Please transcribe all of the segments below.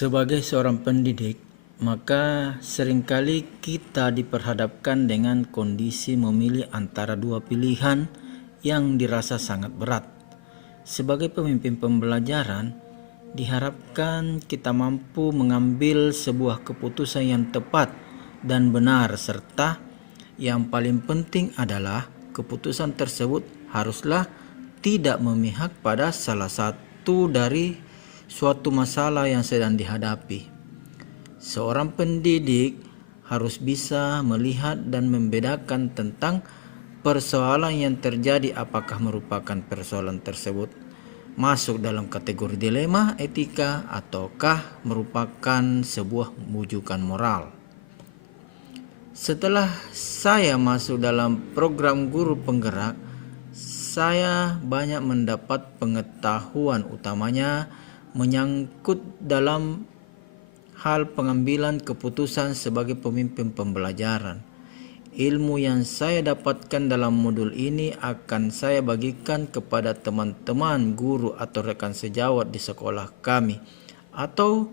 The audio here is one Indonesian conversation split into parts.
Sebagai seorang pendidik, maka seringkali kita diperhadapkan dengan kondisi memilih antara dua pilihan yang dirasa sangat berat. Sebagai pemimpin pembelajaran, diharapkan kita mampu mengambil sebuah keputusan yang tepat dan benar, serta yang paling penting adalah keputusan tersebut haruslah tidak memihak pada salah satu dari suatu masalah yang sedang dihadapi. Seorang pendidik harus bisa melihat dan membedakan tentang persoalan yang terjadi, apakah merupakan persoalan tersebut masuk dalam kategori dilema etika ataukah merupakan sebuah bujukan moral. Setelah saya masuk dalam program guru penggerak, saya banyak mendapat pengetahuan, utamanya menyangkut dalam hal pengambilan keputusan sebagai pemimpin pembelajaran. Ilmu yang saya dapatkan dalam modul ini akan saya bagikan kepada teman-teman guru atau rekan sejawat di sekolah kami, atau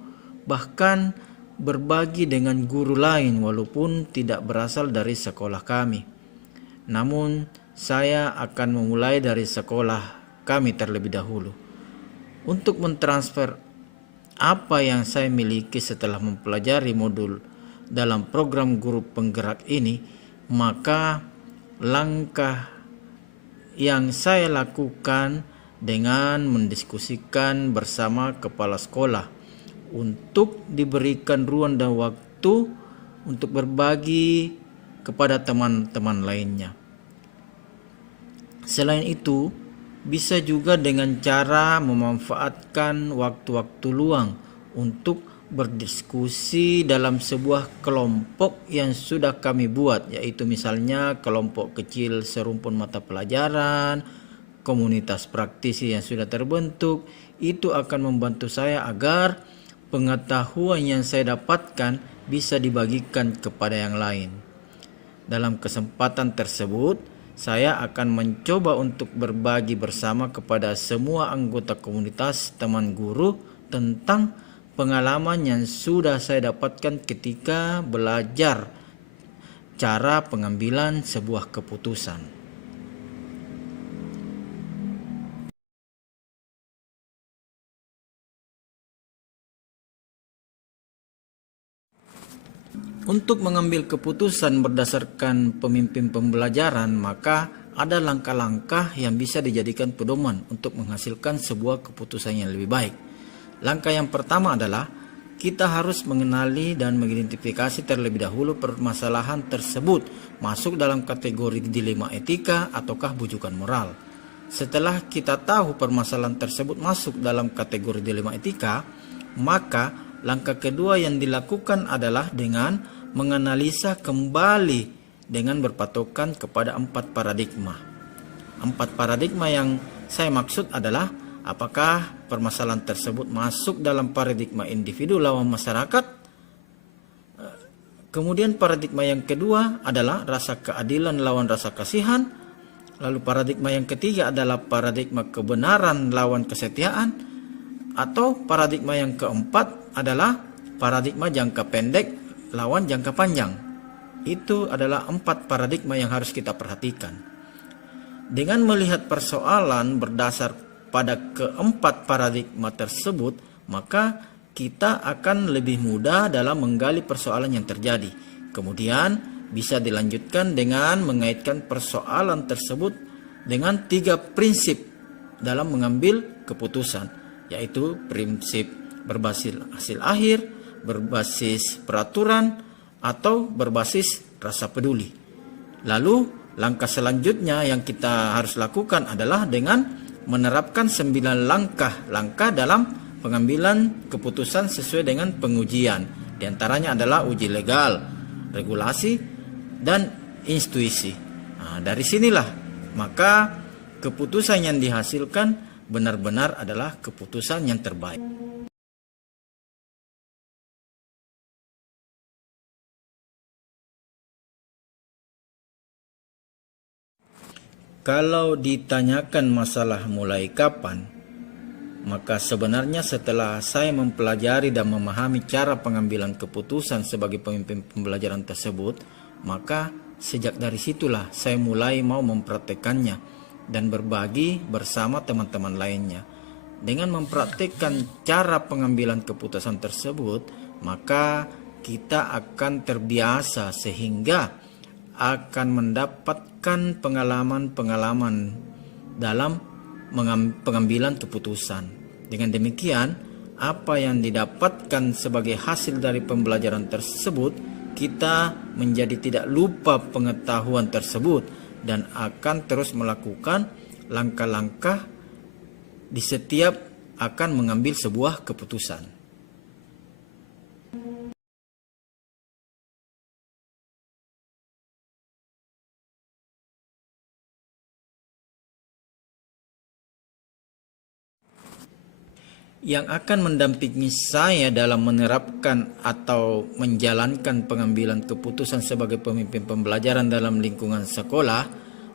bahkan berbagi dengan guru lain walaupun tidak berasal dari sekolah kami. Namun saya akan memulai dari sekolah kami terlebih dahulu. Untuk mentransfer apa yang saya miliki setelah mempelajari modul dalam program guru penggerak ini, maka langkah yang saya lakukan dengan mendiskusikan bersama kepala sekolah untuk diberikan ruang dan waktu untuk berbagi kepada teman-teman lainnya. Selain itu, bisa juga dengan cara memanfaatkan waktu-waktu luang untuk berdiskusi dalam sebuah kelompok yang sudah kami buat, yaitu misalnya kelompok kecil serumpun mata pelajaran, komunitas praktisi yang sudah terbentuk. Itu akan membantu saya agar pengetahuan yang saya dapatkan bisa dibagikan kepada yang lain. Dalam kesempatan tersebut, saya akan mencoba untuk berbagi bersama kepada semua anggota komunitas teman guru tentang pengalaman yang sudah saya dapatkan ketika belajar cara pengambilan sebuah keputusan. Untuk mengambil keputusan berdasarkan pemimpin pembelajaran, maka ada langkah-langkah yang bisa dijadikan pedoman untuk menghasilkan sebuah keputusan yang lebih baik. Langkah yang pertama adalah kita harus mengenali dan mengidentifikasi terlebih dahulu permasalahan tersebut masuk dalam kategori dilema etika ataukah bujukan moral. Setelah kita tahu permasalahan tersebut masuk dalam kategori dilema etika, maka langkah kedua yang dilakukan adalah dengan menganalisa kembali dengan berpatokan kepada 4 paradigma. 4 paradigma yang saya maksud adalah apakah permasalahan tersebut masuk dalam paradigma individu lawan masyarakat. Kemudian paradigma yang kedua adalah rasa keadilan lawan rasa kasihan. Lalu paradigma yang ketiga adalah paradigma kebenaran lawan kesetiaan. Atau paradigma yang keempat adalah paradigma jangka pendek lawan jangka panjang. Itu adalah 4 paradigma yang harus kita perhatikan. Dengan melihat persoalan berdasar pada keempat paradigma tersebut, maka kita akan lebih mudah dalam menggali persoalan yang terjadi. Kemudian bisa dilanjutkan dengan mengaitkan persoalan tersebut dengan 3 prinsip dalam mengambil keputusan, yaitu prinsip berbasis hasil akhir, berbasis peraturan, atau berbasis rasa peduli. Lalu langkah selanjutnya yang kita harus lakukan adalah dengan menerapkan 9 langkah dalam pengambilan keputusan sesuai dengan pengujian. Di antaranya adalah uji legal, regulasi, dan intuisi. Dari sinilah maka keputusan yang dihasilkan benar-benar adalah keputusan yang terbaik. Kalau ditanyakan masalah mulai kapan, Maka sebenarnya setelah saya mempelajari dan memahami cara pengambilan keputusan sebagai pemimpin pembelajaran tersebut, maka sejak dari situlah saya mulai mau mempraktekannya dan berbagi bersama teman-teman lainnya. Dengan mempraktikkan cara pengambilan keputusan tersebut, maka kita akan terbiasa sehingga akan mendapatkan pengalaman-pengalaman dalam pengambilan keputusan. Dengan demikian, apa yang didapatkan sebagai hasil dari pembelajaran tersebut, kita menjadi tidak lupa pengetahuan tersebut dan akan terus melakukan langkah-langkah di setiap akan mengambil sebuah keputusan. Yang akan mendampingi saya dalam menerapkan atau menjalankan pengambilan keputusan sebagai pemimpin pembelajaran dalam lingkungan sekolah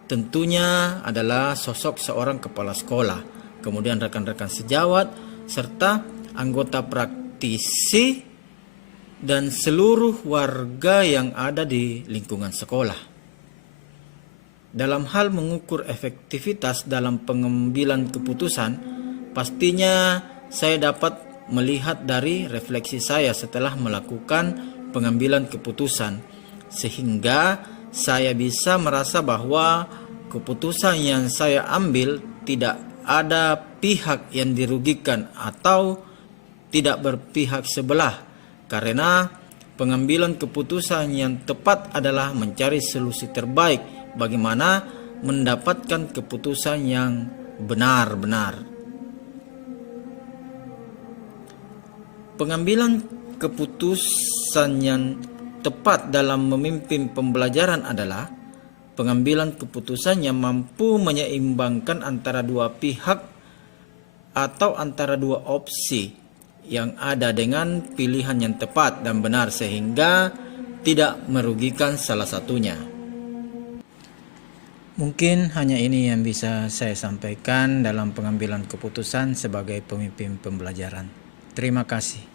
tentunya adalah sosok seorang kepala sekolah, kemudian rekan-rekan sejawat, serta anggota praktisi dan seluruh warga yang ada di lingkungan sekolah. Dalam hal mengukur efektivitas dalam pengambilan keputusan, pastinya saya dapat melihat dari refleksi saya setelah melakukan pengambilan keputusan, sehingga saya bisa merasa bahwa keputusan yang saya ambil tidak ada pihak yang dirugikan atau tidak berpihak sebelah, karena pengambilan keputusan yang tepat adalah mencari solusi terbaik bagaimana mendapatkan keputusan yang benar-benar. Pengambilan keputusan yang tepat dalam memimpin pembelajaran adalah pengambilan keputusan yang mampu menyeimbangkan antara dua pihak atau antara dua opsi yang ada dengan pilihan yang tepat dan benar sehingga tidak merugikan salah satunya. Mungkin hanya ini yang bisa saya sampaikan dalam pengambilan keputusan sebagai pemimpin pembelajaran. Terima kasih.